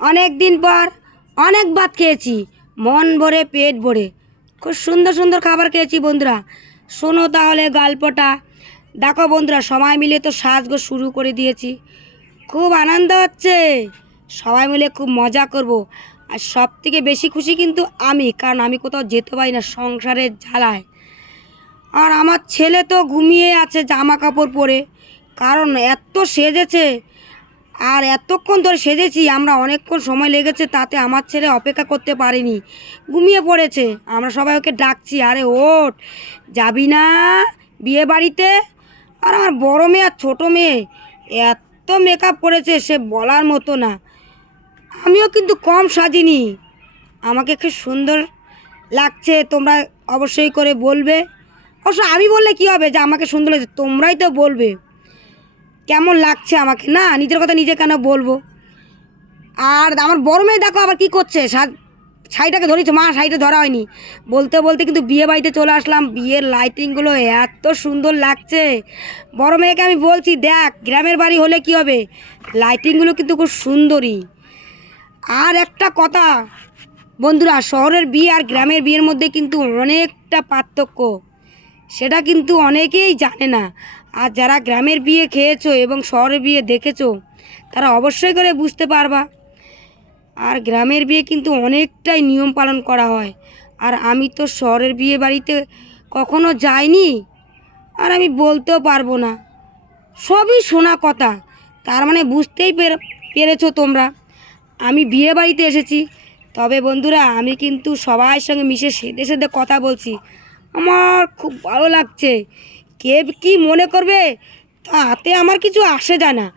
অনেক দিন পর অনেক ভাত খেয়েছি। মন ভরে, পেট ভরে। খুব সুন্দর সুন্দর খাবার খেয়েছি বন্ধুরা। শোনো তাহলে গল্পটা। দেখো বন্ধুরা, সবাই মিলে তো সাজগো শুরু করে দিয়েছি। খুব আনন্দ হচ্ছে। সবাই মিলে খুব মজা করব। আর সব থেকে বেশি খুশি কিন্তু আমি, কারণ আমি কোথাও যেতে পারি না সংসারের জ্বালায়। আর আমার ছেলে তো ঘুমিয়ে আছে জামা কাপড় পরে। কারণ এত সেজেছে। আর এতক্ষণ ধরে সেজেছি, আমরা অনেকক্ষণ সময় লেগেছে, তাতে আমার ছেলে অপেক্ষা করতে পারেনি। ঘুমিয়ে পড়েছে, আমরা সবাই ওকে ডাকছি, আরে ওঠ, যাবি না বিয়ে বাড়িতে? আর আমার বড় মেয়ে আর ছোটো মেয়ে, এত মেকআপ করেছে সে বলার মতো না। আমিও কিন্তু কম সাজিনি। আমাকে খুব সুন্দর লাগছে, তোমরা অবশ্যই করে বলবে। অবশ্য আমি বললে কি হবে যে, আমাকে সুন্দর লাগছে, তোমরাই তো বলবে। কেমন লাগছে আমাকে? না, নিজের কথা নিজে কেন বলব? আর আমার বড় মেয়ে দেখো আবার কি করছে? শাড়িটাকে ধরেছে, মা শাড়িটা ধরা হয়নি। বলতে বলতে কিন্তু বিয়ে বাড়িতে চলে আসলাম। বিয়ের লাইটিংগুলো এত সুন্দর লাগছে। বড় মেয়েকে আমি বলছি, দেখ, গ্রামের বাড়ি হলে কি হবে? লাইটিংগুলো কিন্তু খুব সুন্দরই। আর একটা কথা, বন্ধুরা, শহরের বিয়ে আর গ্রামের বিয়ের মধ্যে কিন্তু অনেকটা পার্থক্য। সেটা কিন্তু অনেকেই জানে না। আর যারা গ্রামের বিয়ে খেয়েছো এবং শহরের বিয়ে দেখেছ, তারা অবশ্যই করে বুঝতে পারবা। আর গ্রামের বিয়ে কিন্তু অনেকটাই নিয়ম পালন করা হয়। আর আমি তো শহরের বিয়ে বাড়িতে কখনো যাইনি, আর আমি বলতেও পারব না। সবই শোনা কথা, তার মানে বুঝতেই পেরে- পেরেছ তোমরা। আমি বিয়ে বাড়িতে এসেছি, তবে বন্ধুরা আমি কিন্তু সবার সঙ্গে মিশে সেদে সেদে কথা বলছি। আমার খুব ভালো লাগছে। কে কি মনে করবে? তাতে আমার কিছু আসে যায় না।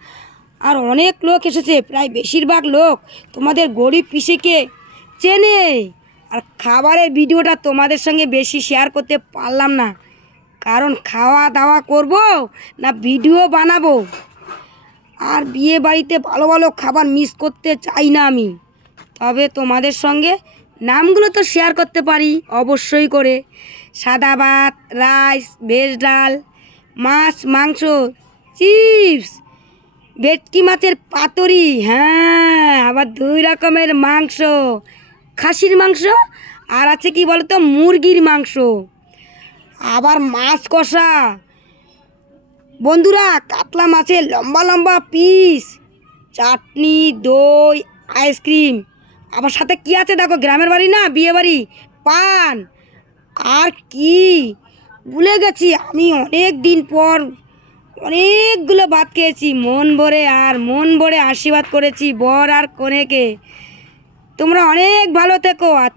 আর অনেক লোক এসেছে, প্রায় বেশিরভাগ লোক তোমাদের গরিব পিসিকে চেনে। আর খাবারের ভিডিওটা তোমাদের সঙ্গে বেশি শেয়ার করতে পারলাম না। কারণ খাওয়া দাওয়া করব না ভিডিও বানাবো? আর বিয়ে বাড়িতে ভালো ভালো খাবার মিস করতে চাই না আমি। তবে তোমাদের সঙ্গে নামগুলো তো শেয়ার করতে পারি, অবশ্যই করে। সাদা ভাত রাইস ভেজ ডাল, মাছ, মাংস চিপস ভেটকি মাছের পাতুরি হ্যাঁ আবার দুই রকমের মাংস, খাসির মাংস, আর আছে কি বলতো, মুরগির মাংস। আবার মাছ কষা। বন্ধুরা, কাতলা মাছের লম্বা লম্বা পিস চাটনি, দই আইসক্রিম আবার সাথে কি আছে দেখো? গ্রামের বাড়ি না, বিয়ে বাড়ি। পান। আর কি? ভুলে গেছি, আমি অনেক দিন পর অনেকগুলো ভাত খেয়েছি। মন ভরে আর মন ভরে আশীর্বাদ করেছি, বর আর কনেকে। তোমরা অনেক ভালো থেকো, আর